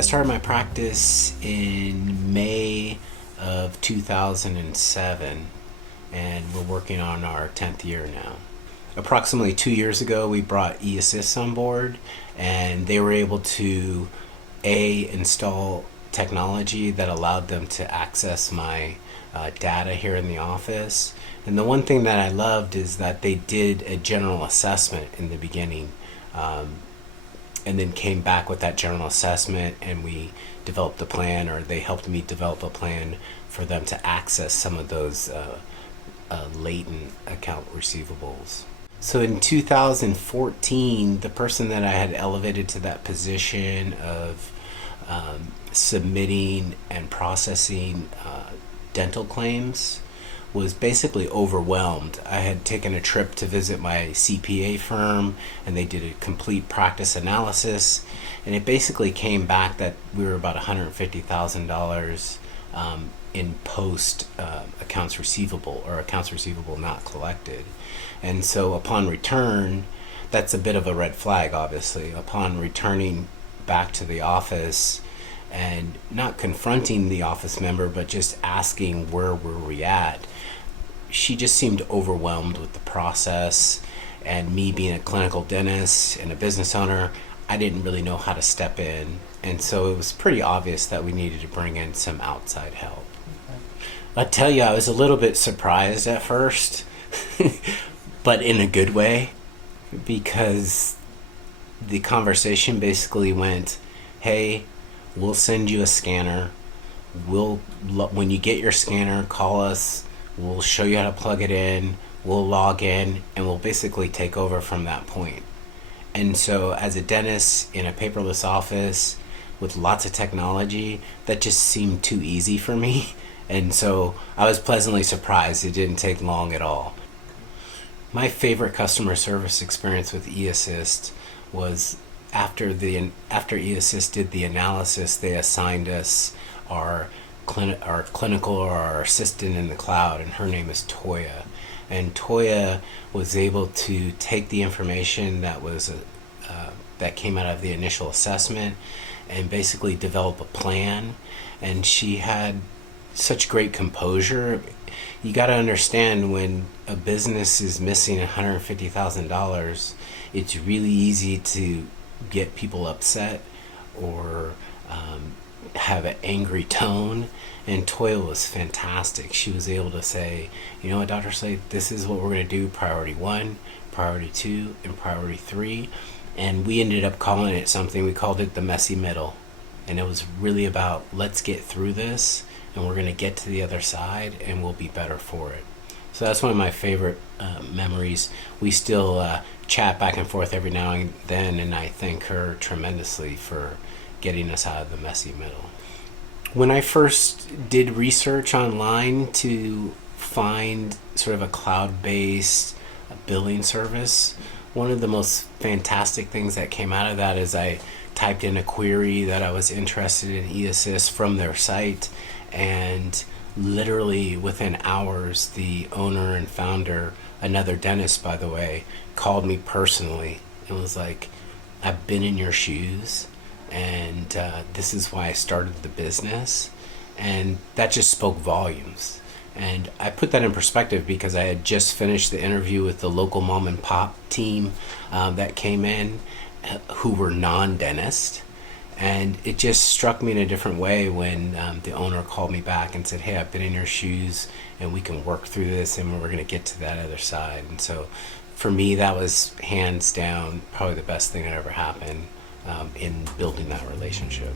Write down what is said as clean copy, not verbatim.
I started my practice in May of 2007, and we're working on our 10th year now. Approximately 2 years ago, we brought eAssist on board, and they were able to install technology that allowed them to access my data here in the office. And the one thing that I loved is that they did a general assessment in the beginning, and then came back with that general assessment, and we developed a plan, or they helped me develop a plan for them to access some of those latent account receivables. So in 2014, the person that I had elevated to that position of submitting and processing dental claims was basically overwhelmed. I had taken a trip to visit my CPA firm, and they did a complete practice analysis, and it basically came back that we were about $150,000 in post accounts receivable, or accounts receivable not collected. And so upon return, that's a bit of a red flag, obviously. Upon returning back to the office and not confronting the office member, but just asking where were we at, she just seemed overwhelmed with the process. And me being a clinical dentist and a business owner, I didn't really know how to step in. And so it was pretty obvious that we needed to bring in some outside help. I tell you, I was a little bit surprised at first, but in a good way, because the conversation basically went, hey, we'll send you a scanner. When you get your scanner, call us. We'll show you how to plug it in. We'll log in, and we'll basically take over from that point. And so as a dentist in a paperless office with lots of technology, that just seemed too easy for me. And so I was pleasantly surprised. It didn't take long at all. My favorite customer service experience with eAssist was after eAssist did the analysis, they assigned us our clinical, or our assistant in the cloud, and her name is Toya. And Toya was able to take the information that came out of the initial assessment and basically develop a plan. And she had such great composure. You got to understand, when a business is missing $150,000, it's really easy to get people upset or have an angry tone. And Toya was fantastic. She was able to say, you know what, Dr. Slade, this is what we're going to do. Priority 1, priority 2, and priority 3. And we ended up calling it something. We called it the messy middle. And it was really about, let's get through this, and we're going to get to the other side, and we'll be better for it. So that's one of my favorite memories. We still chat back and forth every now and then, and I thank her tremendously for getting us out of the messy middle. When I first did research online to find sort of a cloud-based billing service, one of the most fantastic things that came out of that is I typed in a query that I was interested in eAssist from their site, and literally within hours, the owner and founder, another dentist by the way, called me personally and was like, I've been in your shoes, and this is why I started the business. And that just spoke volumes. And I put that in perspective because I had just finished the interview with the local mom and pop team that came in, who were non-dentists. And it just struck me in a different way when the owner called me back and said, hey, I've been in your shoes, and we can work through this, and we're going to get to that other side. And so for me, that was hands down probably the best thing that ever happened in building that relationship.